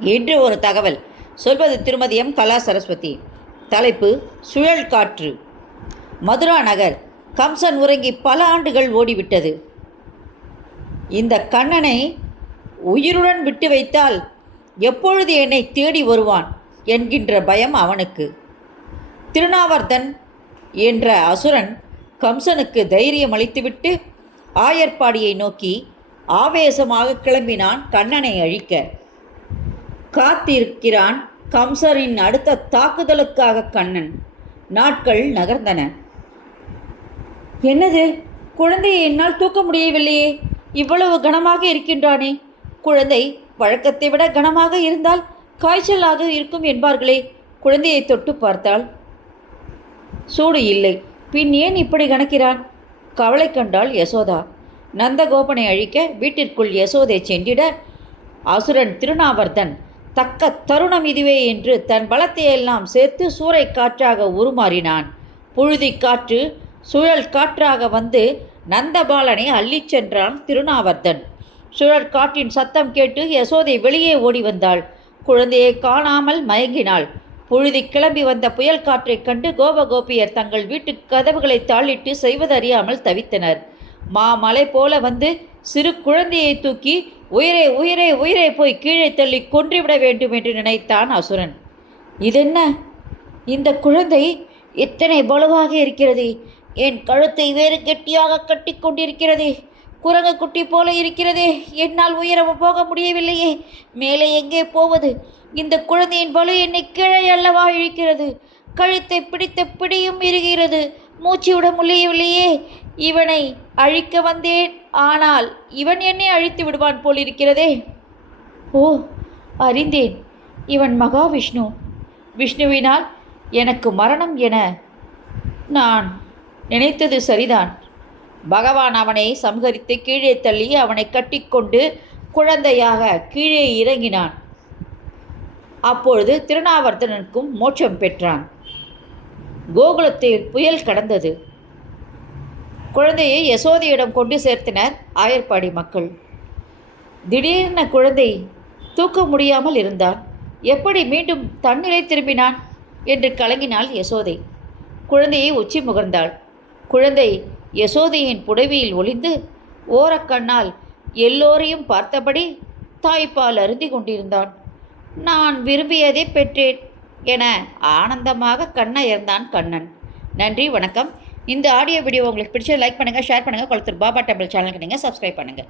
இன்று ஒரு தகவல். சொல்வது திருமதி எம். கலா சரஸ்வதி. தலைப்பு சுழல் காற்று. மதுரா நகர் கம்சன் உறங்கி பல ஆண்டுகள் ஓடிவிட்டது. இந்த கண்ணனை உயிருடன் விட்டு வைத்தால் எப்பொழுது என்னை தேடி வருவான் என்கின்ற பயம் அவனுக்கு. திருநாவர்தன் என்ற அசுரன் கம்சனுக்கு தைரியம் அளித்துவிட்டு ஆயர்பாடியை நோக்கி ஆவேசமாக கிளம்பினான் கண்ணனை அழிக்க. காத்திருக்கிறான் கம்சரின் அடுத்த தாக்குதலுக்காக கண்ணன். நாட்கள் நகர்ந்தன. என்னது? குழந்தையை என்னால் தூக்க முடியவில்லையே. இவ்வளவு கனமாக இருக்கின்றானே. குழந்தை வழக்கத்தை விட கனமாக இருந்தால் காய்ச்சலாக இருக்கும் என்பார்களே. குழந்தையை தொட்டு பார்த்தால் சூடு இல்லை. பின் ஏன் இப்படி கணக்கிறான்? கவலை கண்டாள் யசோதா. நந்தகோபனை அழிக்க வீட்டிற்குள் யசோதை சென்றிட அசுரன் திருநாவர்தன் தக்க தருணம் இதுவே என்று தன் பலத்தையெல்லாம் சேர்த்து சூறை காற்றாக உருமாறினான். புழுதி காற்று சுழல் காற்றாக வந்து நந்தபாலனை அள்ளிச் சென்றான் திருநாவர்தன். சுழற் காற்றின் சத்தம் கேட்டு யசோதை வெளியே ஓடி வந்தாள். குழந்தையை காணாமல் மயங்கினாள். புழுதி கிளம்பி வந்த புயல் காற்றைக் கண்டு கோபகோபியர் தங்கள் வீட்டு கதவுகளை தாளிட்டு செய்வதறியாமல் தவித்தனர். மாமலை போல வந்து சிறு குழந்தையை தூக்கி உயிரை உயிரை உயிரை போய் கீழே தள்ளி கொன்றுவிட வேண்டும் என்று நினைத்தான் அசுரன். இதென்ன? இந்த குழந்தை இத்தனை பலுவாக இருக்கிறது? என் கழுத்தை வேறு கெட்டியாக கட்டி கொண்டிருக்கிறதே. குரங்கு குட்டி போல இருக்கிறதே. என்னால் உயரம் போக முடியவில்லையே. மேலே எங்கே போவது? இந்த குழந்தையின் பலு என்னை கீழே அல்லவா இழுக்கிறது? கழுத்தை பிடித்த பிடியும் இறுகிறது. மூச்சு விட முடியவில்லையே. இவனை அழிக்க வந்தேன். ஆனால் இவன் என்னை அழித்து விடுவான் போலிருக்கிறதே. ஓ அறிந்தேன். இவன் மகாவிஷ்ணு. விஷ்ணுவினால் எனக்கு மரணம் என நான் நினைத்தது சரிதான். பகவான் அவனை சம்ஹரித்து கீழே தள்ளி அவனை கட்டிக்கொண்டு குழந்தையாக கீழே இறங்கினான். அப்பொழுது திருநாவர்த்தனனுக்கும் மோட்சம் பெற்றான். கோகுலத்தில் புயல் கடந்தது. குழந்தையை யசோதையிடம் கொண்டு சேர்த்தனர் ஆயர்பாடி மக்கள். திடீரென குழந்தை தூக்க முடியாமல் இருந்தான். எப்படி மீண்டும் தன்னிலை திரும்பினான்? என்று கலங்கினாள் யசோதை. குழந்தையை உச்சி முகர்ந்தாள். குழந்தை யசோதையின் புடவியில் ஒளிந்து ஓரக்கண்ணால் எல்லோரையும் பார்த்தபடி தாய்ப்பால் அருந்தி கொண்டிருந்தான். நான் விரும்பியதை பெற்றேன் என ஆனந்தமாக கண்ணயர்ந்தான் கண்ணன். நன்றி வணக்கம். இந்த ஆடியோ வீடியோ உங்களுக்கு பிடிச்ச லைக் பண்ணுங்கள் ஷேர் பண்ணுங்கள் கொளுத்தூர் பாபா டெம்பிள் சேனலுக்கு நீங்கள் சப்ஸ்கிரைப் பண்ணுங்கள்